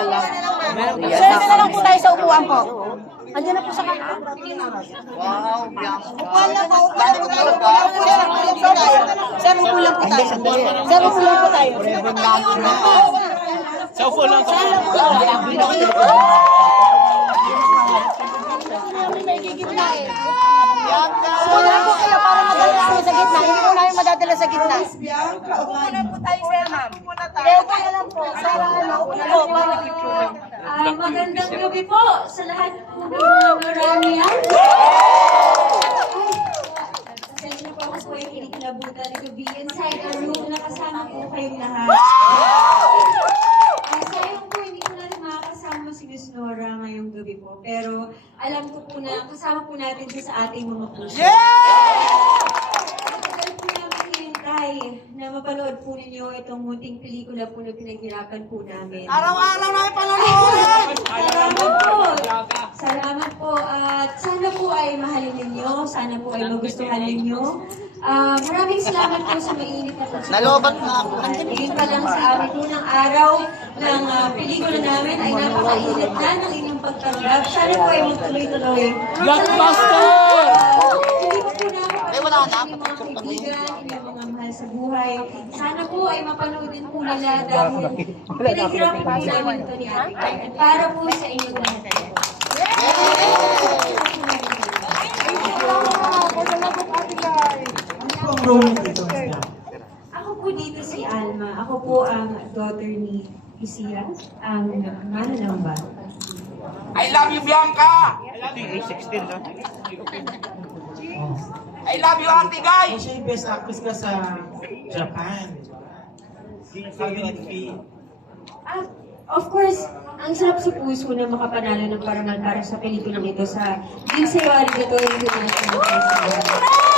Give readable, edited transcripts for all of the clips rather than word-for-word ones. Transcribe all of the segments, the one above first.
Share na lang po tayo sa upuan po. Andiyan na po sa kanila. Upuan lang po. Sir, upo lang po tayo. Sir, upo lang po tayo. Sa upo lang. Wala po kayo para madala kayo sa gitna. Hindi po namin madadala sa gitna. Muna po tayo, sir, ma'am. Upo na lang po. Magandang gabi po sa lahat po ng mga maramihan. Pasensya na po ako po yung kinikilabutan na gabi. Inside the room, nakasama po kayong lahat. Sayang po, hindi ko na rin makakasama si Miss Nora ngayong gabi po. Pero alam ko po na kasama po natin siya sa ating mga puso. Matagal po namin hinintay na mapanood po ninyo itong munting pelikula po na pinaghirapan po namin. Araw-araw namin panonood! Salamat po. Salamat po. At sana po ay mahalin ninyo. Sana po ay magustuhan ninyo. Maraming salamat po sa mainit na pagsuporta. Nalobat na ako. Ngayon pa lang sa aming unang araw ng pelikula namin ay napakainit na ng inyong pagtanggap. Sana po ay magtuloy-tuloy. Blockbuster! Hindi ko po nakakapagpapalit ng mga kaibigan, inyong mga mahal sa buhay. Sana po ay mapanood din po nila dahil pinaghirapan po namin ito ni Ate Kai. At para po sa inyong lahat. Ako po dito si Alma. Ako po ang daughter ni Isia, ang mana ng bata. I love you, Bianca! I love you, Ate Guy! Siya yung best actress ka sa Japan. How did it feel? Of course, ang sarap sa puso na makapanalo ng parangal para sa pelikulang ito sa Ginseo Arigato International Festival.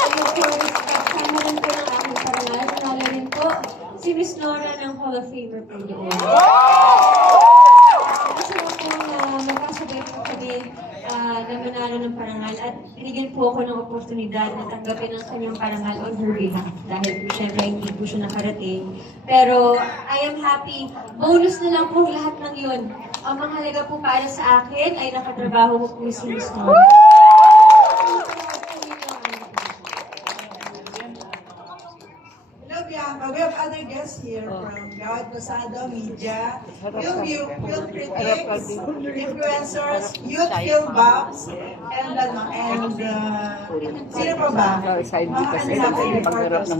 And of course, kasama rin po ng aking parangal. Panalo rin po si Miss Nora ng Hall of Famer po doon. Kasi po magkasabay po kami na manalo ng parangal at binigyan po ako ng oportunidad na tanggapin ang kanyang parangal on her behalf dahil po syempre hindi po siya nakarating. Pero I am happy. Bonus na lang po lahat ng yun. Ang mahalaga po para sa akin ay nakatrabaho ko po si Miss Nora. Hello, Bianca. We have other guests here from God Pasado Media, film critics, influencers, youth film buffs, and sino pa ba?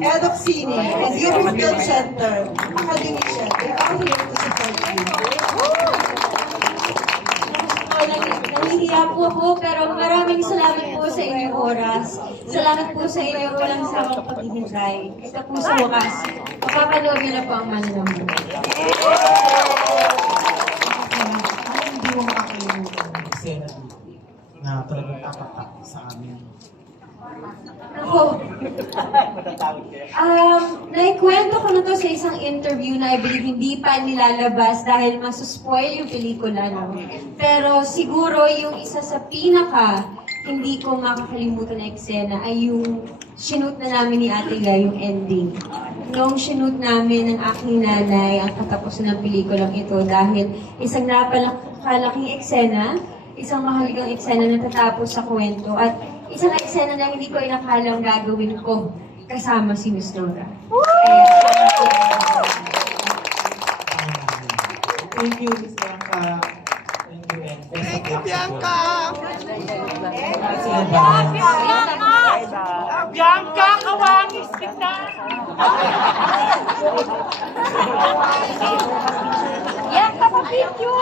Head of Cine and Youth Film Center, Academician. They're all here to support you. Nahihiya po ako, pero maraming salamat po sa inyong oras. Salamat po sa inyong walang sawang paghihintay. Ito po sa wakas. Mapapanood niyo na po ang mananamon. Hindi mo makakalimutan ng eksena dito na talagang tapak sa amin. Ako, naikwento ko na to sa isang interview na I believe hindi pa nilalabas dahil masuspoil yung pelikula. No? Pero siguro yung isa sa pinaka hindi ko makakalimutan na eksena ay yung shoot na namin ni Ate Guy, yung ending. Nung shoot namin ng aking nanay ang katapusan ng pelikulang ito dahil isang napakalaking eksena, isang mahalagang eksena na tatapos sa kwento at isang eksena na hindi ko inakalang gagawin ko kasama si Miss Nora. Thank you, Miss Bianca. Thank you, and best of luck. Bianca! Bianca, kawangis kita! Yan, kapapicture!